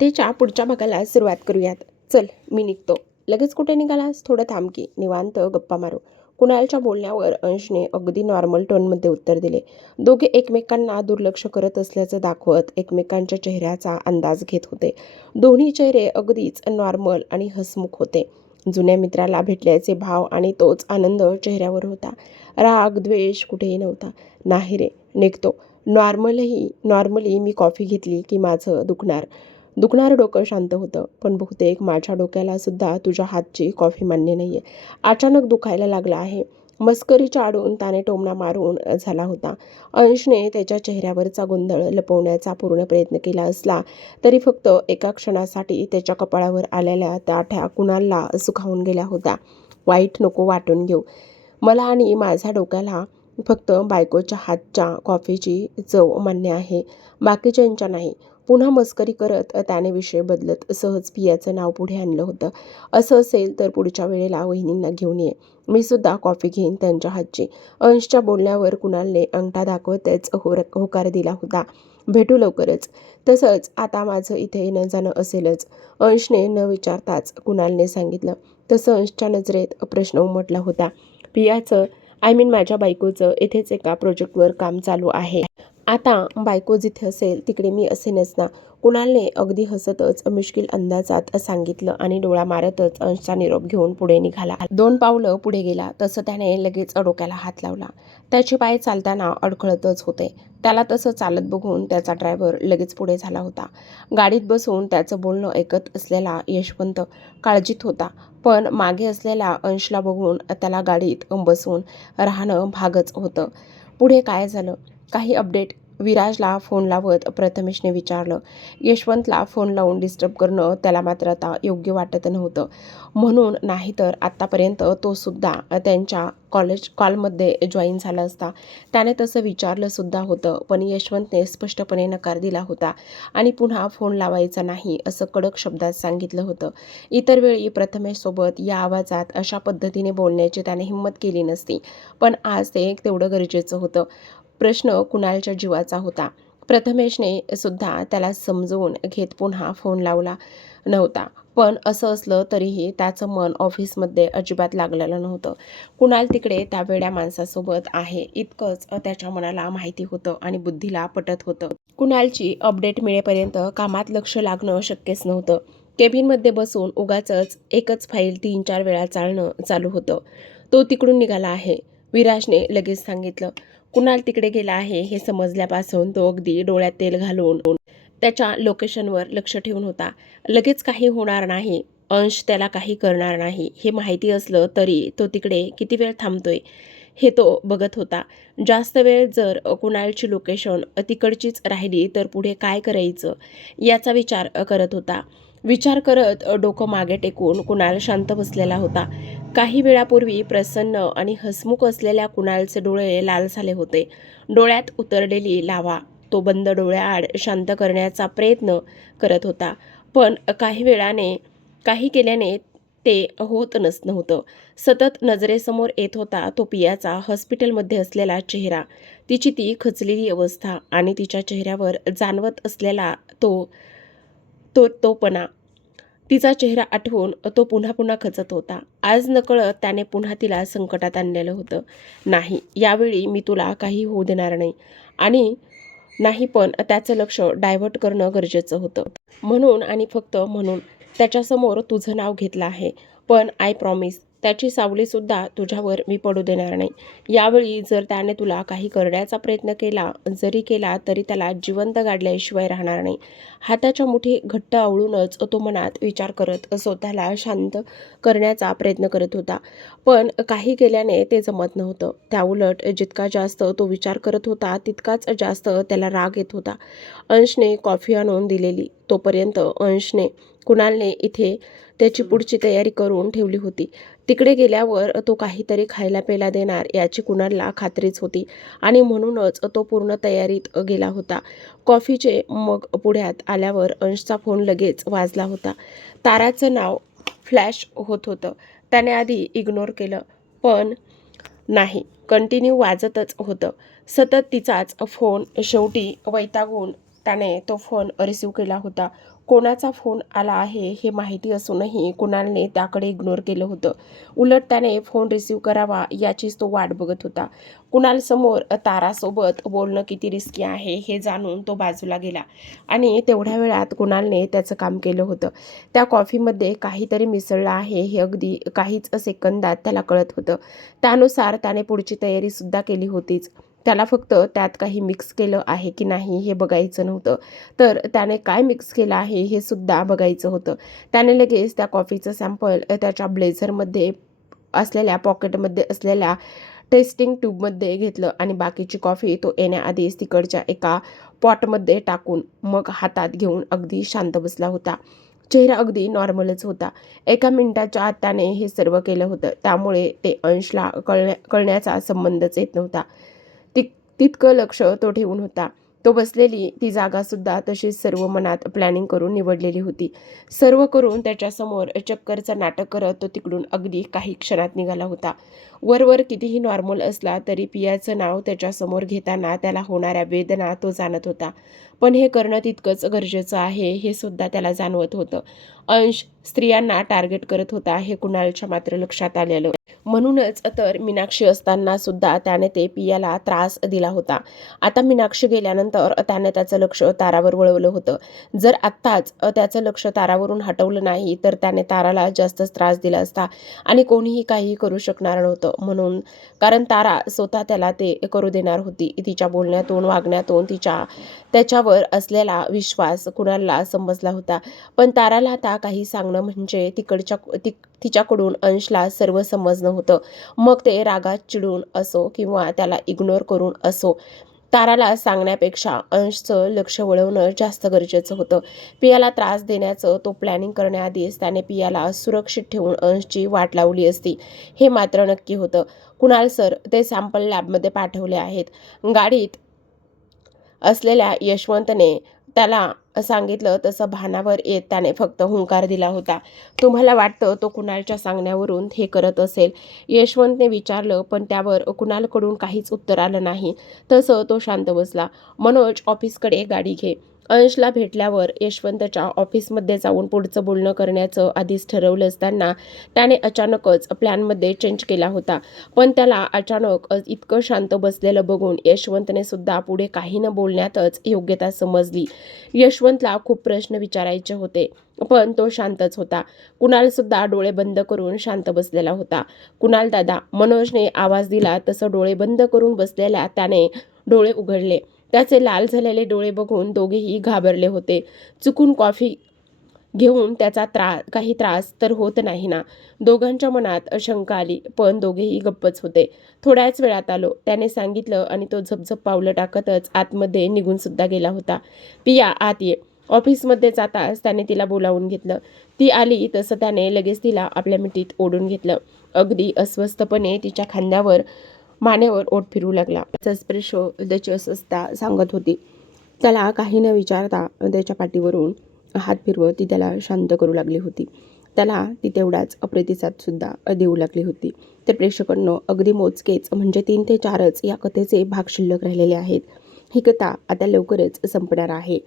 त्याच्या पुढच्या भागाला सुरुवात करूयात. चल मी निघतो. लगेच कुठे निघालास? थोडं थांब की, निवांत गप्पा मारू. कुणालच्या बोलण्यावर अंशने अगदी नॉर्मल टोनमध्ये उत्तर दिले. दोघे एकमेकांना दुर्लक्ष करत असल्याचं दाखवत एकमेकांच्या चेहऱ्याचा अंदाज घेत होते. दोन्ही चेहरे अगदीच नॉर्मल आणि हसमुख होते. जुन्या मित्राला भेटल्याचे भाव आणि तोच आनंद चेहऱ्यावर होता. राग द्वेष कुठेही नव्हता. नाही रे, निघतो. नॉर्मली मी कॉफी घेतली की माझं दुखणारं डोकं शांत होतं, पण बहुतेक माझ्या डोक्याला सुद्धा तुझ्या हातची कॉफी मान्य नाहीये. अचानक दुखायला लागला आहे. मस्करीच्या आडून त्याने टोमणा मारून झाला होता. अंशने त्याच्या चेहऱ्यावरचा गोंधळ लपवण्याचा पूर्ण प्रयत्न केला असला तरी फक्त एका क्षणासाठी त्याच्या कपाळावर आलेल्या ताठ्या कुणालला सुखावून गेल्या होत्या. वाईट नको वाटून घेऊ. मला आणि माझ्या डोक्याला फक्त बायकोच्या हातच्या कॉफीची चव मान्य आहे, बाकीच्यांच्या नाही. पुन्हा मस्करी करत त्याने विषय बदलत सहज पियाचं नाव पुढे आणलं होतं. असं असेल तर पुढच्या वेळेला वहिनींना घेऊन ये. मी सुद्धा कॉफी घेईन त्यांच्या हातची. अंशच्या बोलण्यावर कुणालने अंगठा दाखवतच होकार दिला होता. भेटू लवकरच. तसंच आता माझं इथे येणं जाणं असेलच, अंशने न विचारताच कुणालने सांगितलं. तसं अंशच्या नजरेत प्रश्न उमटला होता. पियाचं माझ्या बायकोचं इथेच एका प्रोजेक्टवर काम चालू आहे. आता बायको जिथे असेल तिकडे मी असेनच ना. कुणालने अगदी हसतच मिश्किल अंदाजात सांगितलं आणि डोळा मारतच अंशचा निरोप घेऊन पुढे निघाला. 2 पावलं पुढे गेला तसं त्याने लगेच डोक्याला हात लावला. त्याचे पाय चालताना अडखळतच होते. त्याला तसं चालत बघून त्याचा ड्रायव्हर लगेच पुढे झाला होता. गाडीत बसून त्याचं बोलणं ऐकत असलेला यशवंत काळजीत होता, पण मागे असलेल्या अंशला बघून त्याला गाडीत बसून राहणं भागच होतं. पुढे काय झालं? काही अपडेट? विराजला फोन लावत प्रथमेशने विचारलं. यशवंतला फोन लावून डिस्टर्ब करणं त्याला मात्र आता योग्य वाटत नव्हतं. म्हणून नाहीतर आत्तापर्यंत तो सुद्धा त्यांच्या कॉलमध्ये जॉईन झाला असता. त्याने तसं विचारलं सुद्धा होतं, पण यशवंतने स्पष्टपणे नकार दिला होता आणि पुन्हा फोन लावायचा नाही असं कडक शब्दात सांगितलं होतं. इतर वेळी प्रथमेशसोबत या आवाजात अशा पद्धतीने बोलण्याची त्याने हिंमत केली नसती, पण आज ते तेवढं गरजेचं होतं. प्रश्न कुणालच्या जीवाचा होता. प्रथमेशने सुद्धा त्याला समजवून घेत पुन्हा फोन लावला नव्हता, पण असं असलं तरीही त्याचं मन ऑफिसमध्ये अजिबात लागलेलं नव्हतं. कुणाल तिकडे त्या वेड्या माणसासोबत आहे इतकंच त्याच्या मनाला माहिती होतं आणि बुद्धीला पटत होतं. कुणालची अपडेट मिळेपर्यंत कामात लक्ष लागणं शक्यच नव्हतं. केबिनमध्ये बसून उगाचच एकच फाईल 3-4 वेळा चालू होतं. तो तिकडून निघाला आहे, विराजने लगेच सांगितलं. कुणाल तिकडे गेला आहे हे समजल्यापासून तो अगदी डोळ्यात तेल घालून त्याच्या लोकेशनवर लक्ष ठेवून होता. लगेच काही होणार नाही, अंश त्याला काही करणार नाही हे माहिती असलं तरी तो तिकडे किती वेळ थांबतोय हे तो बघत होता. जास्त वेळ जर कुणालची लोकेशन तिकडचीच राहिली तर पुढे काय करायचं याचा विचार करत होता. विचार करत डोकं मागे टेकून कुणाल शांत बसलेला होता. काही वेळापूर्वी प्रसन्न आणि हसमुख असलेल्या कुणालचे डोळे लाल झाले होते. डोळ्यात उतरलेली लावा तो बंद डोळ्याआड शांत करण्याचा प्रयत्न करत होता, पण काही केल्याने ते होत नव्हतं. सतत नजरेसमोर येत होता तो पियाचा हॉस्पिटलमध्ये असलेला चेहरा, तिची ती खचलेली अवस्था आणि तिच्या चेहऱ्यावर जाणवत असलेला तोपणा. तिचा चेहरा आठवून तो पुन्हा पुन्हा खचत होता. आज नकळत त्याने पुन्हा तिला संकटात आणलेलं होतं. नाही, यावेळी मी तुला काही होऊ देणार नाही आणि नाही, पण त्याचं लक्ष डायव्हर्ट करणं गरजेचं होतं. म्हणून आणि फक्त म्हणून त्याच्यासमोर तुझं नाव घेतलं आहे, पण आय प्रॉमिस त्याची सावलीसुद्धा तुझ्यावर मी पडू देणार नाही. यावेळी जर त्याने तुला काही करण्याचा प्रयत्न केला तरी त्याला जिवंत गाडल्याशिवाय राहणार नाही. हाताच्या मुठी घट्ट आवळूनच तो मनात विचार करत स्वतःला शांत करण्याचा प्रयत्न करत होता, पण काही केल्याने ते जमत नव्हतं. त्याउलट जितका जास्त तो विचार करत होता तितकाच जास्त त्याला राग येत होता. अंशने कॉफी आणून दिलेली तोपर्यंत कुणालने इथे त्याची पुढची तयारी करून ठेवली होती. तिकडे गेल्यावर तो काहीतरी खायला प्यायला देणार याची कुणालला खात्रीच होती आणि म्हणूनच तो पूर्ण तयारीत गेला होता. कॉफीचे मग पुढ्यात आल्यावर अंशचा फोन लगेच वाजला होता. ताराचं नाव फ्लॅश होत होतं. त्याने आधी इग्नोर केलं, पण नाही, कंटिन्यू वाजतच होतं. सतत तिचाच फोन. शेवटी वैतागून त्याने तो फोन रिसीव्ह केला होता. कोणाचा फोन आला आहे हे माहिती असूनही कुणालने त्याकडे इग्नोर केलं होतं. उलट त्याने फोन रिसीव्ह करावा याचीच तो वाट बघत होता. कुणालसमोर तारासोबत बोलणं किती रिस्की आहे हे जाणून तो बाजूला गेला आणि तेवढ्या वेळात कुणालने त्याचं काम केलं होतं. त्या कॉफीमध्ये काहीतरी मिसळलं आहे हे अगदी काहीच सेकंदात त्याला कळत होतं. त्यानुसार त्याने पुढची तयारीसुद्धा केली होतीच. त्याला फक्त त्यात काही मिक्स केलं आहे की नाही हे बघायचं नव्हतं, तर त्याने काय मिक्स केलं आहे हे सुद्धा बघायचं होतं. त्याने लगेच त्या कॉफीचं सॅम्पल त्याच्या ब्लेझरमध्ये असलेल्या पॉकेटमध्ये असलेल्या टेस्टिंग ट्यूबमध्ये घेतलं आणि बाकीची कॉफी तो येण्याआधीच तिकडच्या एका पॉटमध्ये टाकून मग हातात घेऊन अगदी शांत बसला होता. चेहरा अगदी नॉर्मलच होता. एका मिनिटाच्या आत त्याने हे सर्व केलं होतं, त्यामुळे ते अंशला कळण्याचा संबंधच येत नव्हता. तितकं लक्ष तो ठेवून होता. तो बसलेली ती जागासुद्धा तशीच सर्व मनात प्लॅनिंग करून निवडलेली होती. सर्व करून त्याच्यासमोर चक्करचं नाटक करत तो तिकडून अगदी काही क्षणात निघाला होता. वरवर कितीही नॉर्मल असला तरी पियाचं नाव त्याच्यासमोर घेताना त्याला होणाऱ्या वेदना तो जाणत होता. पण हे करणं तितकंच गरजेचं आहे हे सुद्धा त्याला जाणवत होतं. अंश स्त्रियांना टार्गेट करत होता हे कुणालच्या मात्र लक्षात आलेलं. म्हणूनच तर मीनाक्षी असताना सुद्धा त्याने ते पियाला त्रास दिला होता. आता मीनाक्षी गेल्यानंतर त्याने त्याचं लक्ष तारावर वळवलं होतं. जर आत्ताच त्याचं लक्ष तारावरून हटवलं नाही तर त्याने ताराला जास्तच त्रास दिला असता आणि कोणीही काहीही करू शकणार नव्हतं. म्हणून कारण तारा स्वतः त्याला ते करू देणार होती. तिच्या बोलण्यातून वागण्यातून त्याच्यावर असलेला विश्वास कुणालला समजला होता. पण ताराला आता काही सांगणं म्हणजे तिच्याकडून अंशला सर्व समजणं होतं. मग ते रागात चिडून असो किंवा त्याला इग्नोर करून असो, ताराला सांगण्यापेक्षा अंशचं लक्ष वळवणं जास्त गरजेचं होतं. पियाला त्रास देण्याचं तो प्लॅनिंग करण्याआधीच त्याने पियाला सुरक्षित ठेवून अंशची वाट लावली असती हे मात्र नक्की होतं. कुणाल सर ते सॅम्पल लॅबमध्ये पाठवले आहेत. गाडीत असलेल्या यशवंतने त्याला सांगितलं तसं भानावर येत त्याने फक्त हुंकार दिला होता. तुम्हाला वाटतं तो कुणालच्या सांगण्यावरून हे करत असेल? यशवंतने विचारलं, पण त्यावर कुणालकडून काहीच उत्तर आलं नाही. तसं तो शांत बसला. मनोज, ऑफिसकडे गाडी घे. अंशला भेटल्यावर यशवंतच्या ऑफिसमध्ये जाऊन पुढचं बोलणं करण्याचं आधीच ठरवलं असताना त्याने अचानकच प्लॅनमध्ये चेंज केला होता. पण त्याला अचानक इतकं शांत बसलेलं बघून यशवंतने सुद्धा पुढे काही न बोलण्यातच योग्यता समजली. यशवंतला खूप प्रश्न विचारायचे होते, पण तो शांतच होता. कुणाल सुद्धा डोळे बंद करून शांत बसलेला होता. कुणाल दादा, मनोजने आवाज दिला तसं डोळे बंद करून बसलेल्या त्याने डोळे उघडले. त्याचे लाल झालेले डोळे बघून दोघेही घाबरले होते. चुकून कॉफी घेऊन त्याचा काही त्रास तर होत नाही ना? दोघांच्या मनात शंका आली, पण दोघेही गप्पच होते. थोड्याच वेळात आलो, त्याने सांगितलं आणि तो झपझप पावलं टाकतच आतमध्ये निघून सुद्धा गेला होता. पिया, आत ये. ऑफिसमध्ये जाताच त्याने तिला बोलावून घेतलं. ती आली तसं त्याने लगेच तिला आपल्या मिठीत ओढून घेतलं. अगदी अस्वस्थपणे तिच्या खांद्यावर मानेवर ओठ फिरू लागला. स्पर्श त्याची अस्वस्थता सांगत होती. त्याला काही न विचारता त्याच्या पाठीवरून हात फिरवत ती त्याला शांत करू लागली होती. त्याला ती तेवढाच प्रतिसादसुद्धा देऊ लागली होती. तर प्रेक्षकांनो, अगदी मोजकेच म्हणजे 3 ते 4च या कथेचे भाग शिल्लक राहिलेले आहेत. ही कथा आता लवकरच संपणार आहे.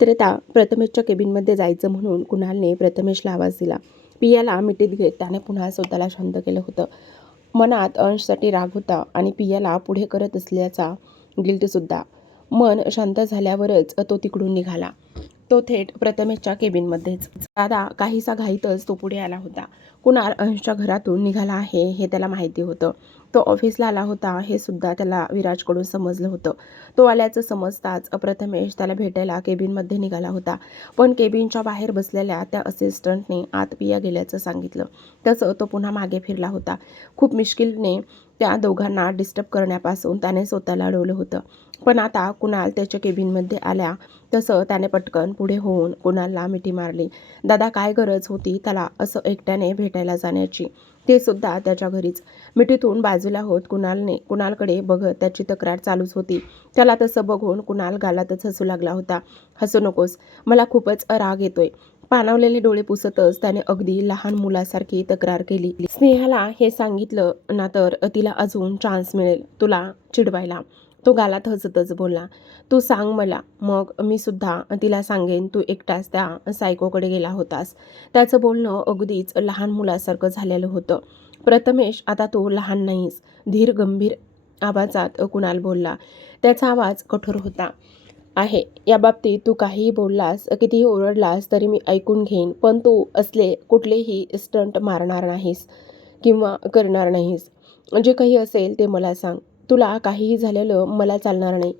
तर आता प्रथमेशच्या केबिनमध्ये जायचं म्हणून कुणालने प्रथमेशला आवाज दिला. पियाला मिठीत घेत त्याने पुन्हा स्वतःला शांत केलं होतं. मनात अंशसाठी राग होता आणि पियाला पुढे करत असल्याचा गिल्टसुद्धा. मन शांत झाल्यावरच तो तिकडून निघाला. तो थेट प्रथमेशच्या केबिनमध्येच. दादा काहीसा घाईतच तो पुढे आला होता. कुणाल अंशच्या घरातून निघाला आहे हे त्याला माहिती होतं. तो ऑफिसला आला होता हे सुद्धा त्याला विराजकडून समजलं होतं. तो आल्याचं समजताच प्रथमेश त्याला भेटायला केबिनमध्ये निघाला होता. पण केबिनच्या बाहेर बसलेल्या त्या असिस्टंटने आत पिया गेल्याचं सांगितलं. तसं तो पुन्हा मागे फिरला होता. खूप मुश्किलने त्या दोघांना डिस्टर्ब करण्यापासून त्याने स्वतःला अडवलं होतं. पण आता कुणाल त्याच्या केबिनमध्ये आल्या तसं त्याने पटकन पुढे होऊन कुणालला मिठी मारली. दादा, काय गरज होती त्याला असं एकट्याने भेटायला जाण्याची? ते सुद्धा त्याच्या घरीच. मिठीतून बाजूला होत कुणालकडे बघत त्याची तक्रार चालूच होती. त्याला तसं बघून कुणाल गालातच हसू लागला होता. हसू नकोस, मला खूपच राग येतोय. पाणावलेले डोळे पुसतच त्याने अगदी लहान मुलासारखी तक्रार केली. स्नेहाला हे सांगितलं ना तर तिला अजून चान्स मिळेल तुला चिडवायला. तो गालात हसतच बोलला, तू सांग मला, मग मी सुद्धा तिला सांगेन तू एकटाच त्या सायकोकडे गेला होतास. त्याचं बोलणं अगदीच लहान मुलासारखं झालेलं होतं. प्रथमेश, आता तू लहान नाहीस, धीर गंभीर आवाजात कुणाल बोलला. त्याचा आवाज कठोर होता. आहे, याबाबतीत तू काहीही बोललास, कितीही ओरडलास तरी मी ऐकून घेईन, पण तू असले कुठलेही स्टंट मारणार नाहीस किंवा करणार नाहीस. जे काही असेल ते मला सांग. तुला काहीही झालेलं मला चालणार नाही.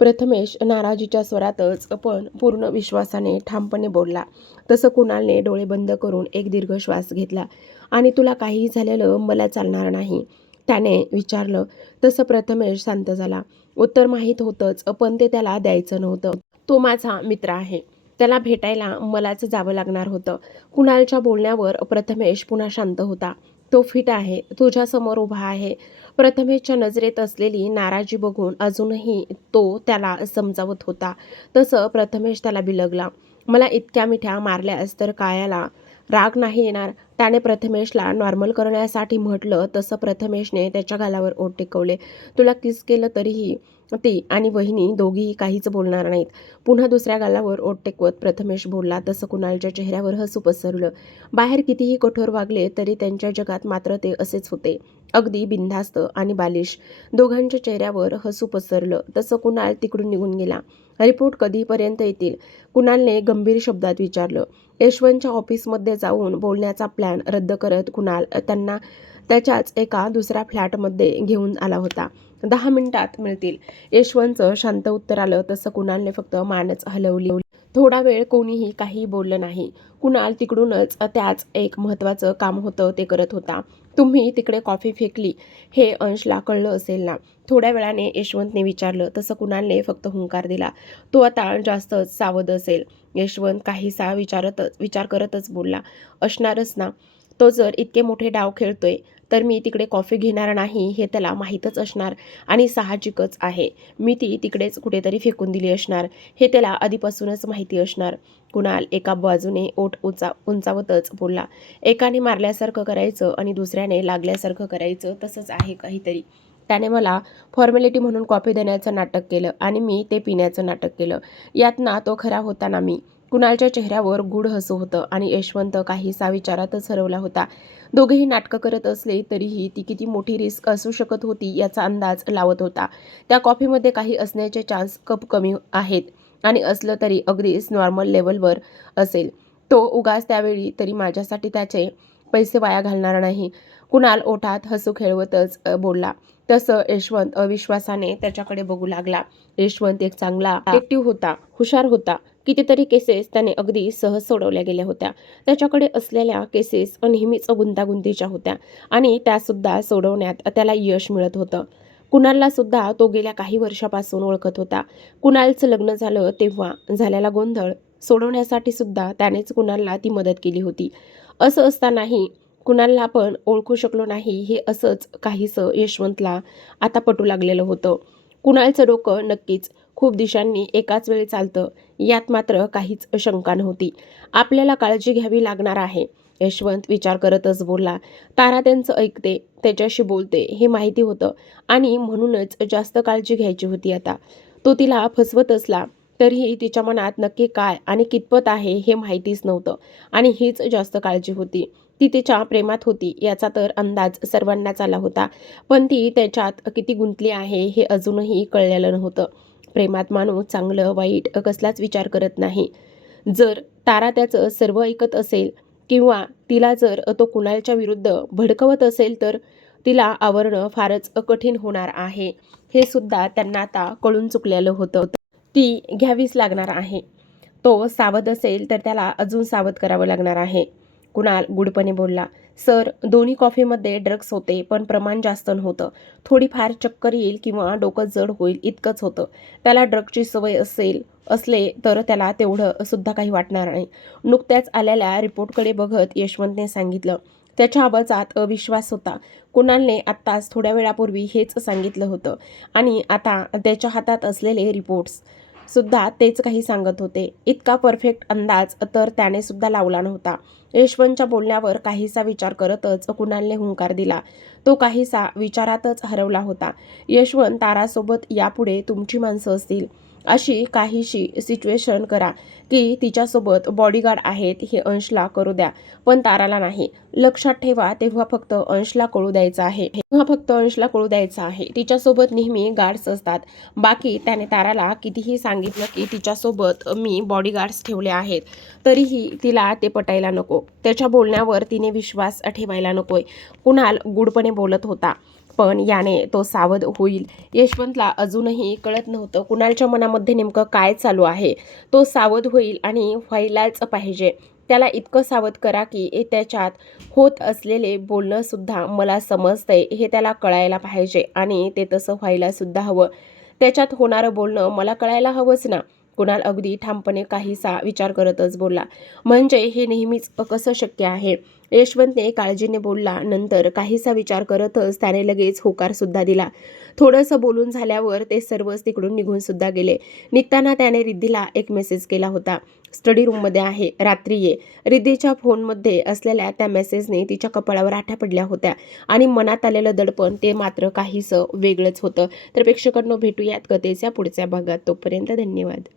प्रथमेश नाराजीच्या स्वरातच पण पूर्ण विश्वासाने ठामपणे बोलला. तसं कुणालने डोळे बंद करून एक दीर्घ श्वास घेतला. आणि तुला काहीही झालेलं मला चालणार नाही, त्याने विचारलं. तसं प्रथमेश शांत झाला. उत्तर माहीत होतंच, पण ते त्याला द्यायचं नव्हतं. तो माझा मित्र आहे, त्याला भेटायला मलाच जावं लागणार होतं. कुणालच्या बोलण्यावर प्रथमेश पुन्हा शांत होता. तो फिट आहे, तुझ्यासमोर उभा आहे. प्रथमेशच्या नजरेत असलेली नाराजी बघून अजूनही तो त्याला समजावत होता. तसं प्रथमेश त्याला बिलगला. मला इतक्या मिठ्या मारल्यास तर कायाला राग नाही येणार? त्याने प्रथमेशला नॉर्मल करण्यासाठी म्हटलं. तसं प्रथमेशने त्याच्या गालावर ओठ टेकवले. तुला किस केलं तरीही ती आणि वहिनी दोघीही काहीच बोलणार नाहीत. पुन्हा दुसऱ्या गालावर ओठ टेकवत प्रथमेश बोलला. तसं कुणालच्या चेहऱ्यावर हसू पसरलं. बाहेर कितीही कठोर वागले तरी त्यांच्या जगात मात्र ते असेच होते, अगदी बिनधास्त आणि बालिश. दोघांच्या चेहऱ्यावर हसू पसरलं. तसं कुणाल तिकडून निघून गेला. रिपोर्ट कधीपर्यंत येतील? कुणालने गंभीर शब्दात विचारलं. यशवंतच्या ऑफिसमध्ये जाऊन बोलण्याचा प्लॅन रद्द करत कुणाल त्यांना त्याच्याच एका दुसऱ्या फ्लॅटमध्ये घेऊन आला होता. 10 मिनिटात मिळतील, यशवंतचं शांत उत्तर आलं. तसं कुणालने फक्त मानच हलवली. थोडा वेळ कोणीही काही बोललं नाही. कुणाल तिकडूनच त्याच एक महत्त्वाचं काम होतं ते करत होता. तुम्ही तिकडे कॉफी फेकली हे अंशला कळलं असेल ना? थोड्या वेळाने यशवंतने विचारलं. तसं कुणालने फक्त हुंकार दिला. तो आता जास्तच सावध असेल. यशवंत काहीसा विचार करतच बोलला. असणारच ना. तो जर इतके मोठे डाव खेळतोय तर मी तिकडे कॉफी घेणार नाही हे त्याला माहीतच असणार. आणि साहजिकच आहे, मी ती तिकडेच कुठेतरी फेकून दिली असणार हे त्याला आधीपासूनच माहिती असणार. कुणाल एका बाजूने ओठ उंचावतच बोलला. एकाने मारल्यासारखं करायचं आणि दुसऱ्याने लागल्यासारखं करायचं, तसंच आहे काहीतरी. त्याने मला फॉर्मॅलिटी म्हणून कॉफी देण्याचं नाटक केलं आणि मी ते पिण्याचं नाटक केलं. यात ना तो खरा होता ना मी. कुणालच्या चेहऱ्यावर गूढ हसू होतं आणि यशवंत काहीसा विचारातच हरवला होता. दोघेही नाटकं करत असले तरीही ती किती मोठी रिस्क असू शकत होती याचा अंदाज लावत होता. त्या कॉफीमध्ये काही असण्याचे चान्स खूप कमी आहेत आणि असलं तरी अगदीच नॉर्मल लेवलवर असेल. तो उगाच त्यावेळी तरी माझ्यासाठी त्याचे पैसे वाया घालणार नाही. कुणाल ओठात हसू खेळवतच बोलला. तसं यशवंत अविश्वासाने त्याच्याकडे बघू लागला. यशवंत एक चांगला डिटेक्टिव्ह होता, हुशार होता. कितीतरी केसेस त्याने अगदी सहज सोडवल्या गेल्या होत्या. त्याच्याकडे असलेल्या केसेस नेहमीच गुंतागुंतीच्या होत्या आणि त्यासुद्धा सोडवण्यात त्याला यश मिळत होतं. कुणालला सुद्धा तो गेल्या काही वर्षापासून ओळखत होता. कुणालचं लग्न झालं तेव्हा झालेला गोंधळ सोडवण्यासाठी सुद्धा त्यानेच कुणालला ती मदत केली होती. असं असतानाही कुणालला आपण ओळखू शकलो नाही हे असंच काहीसं यशवंतला आता पटू लागलेलं होतं. कुणालचं डोकं नक्कीच खूप दिशांनी एकाच वेळी चालतं यात मात्र काहीच शंका नव्हती. आपल्याला काळजी घ्यावी लागणार आहे, यशवंत विचार करतच बोलला. तारा त्यांचं ऐकते, त्याच्याशी बोलते हे माहिती होतं आणि म्हणूनच जास्त काळजी घ्यायची होती आता. तो तिला फसवत असला तरीही तिच्या मनात नक्की काय आणि कितपत आहे हे माहितीच नव्हतं आणि हीच जास्त काळजी होती. ती तिच्या प्रेमात होती याचा तर अंदाज सर्वांनाच आला होता, पण ती त्याच्यात किती गुंतली आहे हे अजूनही कळलेलं नव्हतं. प्रेमात माणूस चांगलं वाईट कसलाच विचार करत नाही. जर तारा त्याचं सर्व ऐकत असेल किंवा तिला जर तो कुणालच्या विरुद्ध भडकवत असेल तर तिला आवरणं फारच कठीण होणार आहे हे सुद्धा त्यांना आता कळून चुकलेलं होतं. ती घ्यावीच लागणार आहे. तो सावध असेल तर त्याला अजून सावध करावं लागणार आहे. कुणाल गुडपणे बोलला. सर, दोन्ही कॉफीमध्ये ड्रग्स होते पण प्रमाण जास्त नव्हतं. थोडीफार चक्कर येईल किंवा डोकं जड होईल इतकंच होतं. त्याला ड्रगची सवय असले तर त्याला तेवढं सुद्धा काही वाटणार नाही, नुकत्याच आलेल्या रिपोर्टकडे बघत यशवंतने सांगितलं. त्याच्या आवाजात अविश्वास होता. कुणालने आत्ताच थोड्या वेळापूर्वी हेच सांगितलं होतं आणि आता त्याच्या हातात असलेले रिपोर्ट्स सुद्धा तेच काही सांगत होते. इतका परफेक्ट अंदाज तर त्याने सुद्धा लावला नव्हता. यशवंतच्या बोलण्यावर काहीसा विचार करतच कुणालने हुंकार दिला. तो काहीसा विचारातच हरवला होता. यशवंत, तारासोबत यापुढे तुमची माणसं असतील अशी काहीशी सिच्युएशन करा की तिच्यासोबत बॉडीगार्ड आहेत हे अंशला करू द्या, पण ताराला नाही. लक्षात ठेवा, तेव्हा फक्त अंशला कळू द्यायचं आहे. तिच्यासोबत नेहमी गार्ड्स असतात. बाकी त्याने ताराला कितीही सांगितलं की तिच्यासोबत मी बॉडीगार्ड्स ठेवले आहेत, तरीही तिला ते पटायला नको. त्याच्या बोलण्यावर तिने विश्वास ठेवायला नकोय. कुणाल गुडपणे बोलत होता, पण याने तो सावध होईल. यशवंतला अजूनही कळत नव्हतं कुणालच्या मनामध्ये नेमकं काय चालू आहे. तो सावध होईल आणि व्हायलाच पाहिजे. त्याला इतकं सावध करा की त्याच्यात होत असलेले बोलणं सुद्धा मला समजतंय हे त्याला कळायला पाहिजे आणि ते तसं व्हायला सुद्धा हवं. त्याच्यात होणारं बोलणं मला कळायला हवंच ना. कुणाल अगदी ठामपणे काहीसा विचार करतच बोलला. म्हणजे हे नेहमीच कसं शक्य आहे? यशवंतने काळजीने बोलला. नंतर काहीसा विचार करतच त्याने लगेच होकार सुद्धा दिला. थोडंसं बोलून झाल्यावर ते सर्वच तिकडून निघून सुद्धा गेले. निघताना त्याने रिद्धीला एक मेसेज केला होता, स्टडी रूममध्ये आहे, रात्री ये. रिद्धीच्या फोनमध्ये असलेल्या त्या मेसेजने तिच्या कपाळावर आठ्या पडल्या होत्या आणि मनात आलेलं दडपण ते मात्र काहीसं वेगळंच होतं. तर प्रेक्षकांनो, भेटूयात कथेच्या पुढच्या भागात. तोपर्यंत धन्यवाद.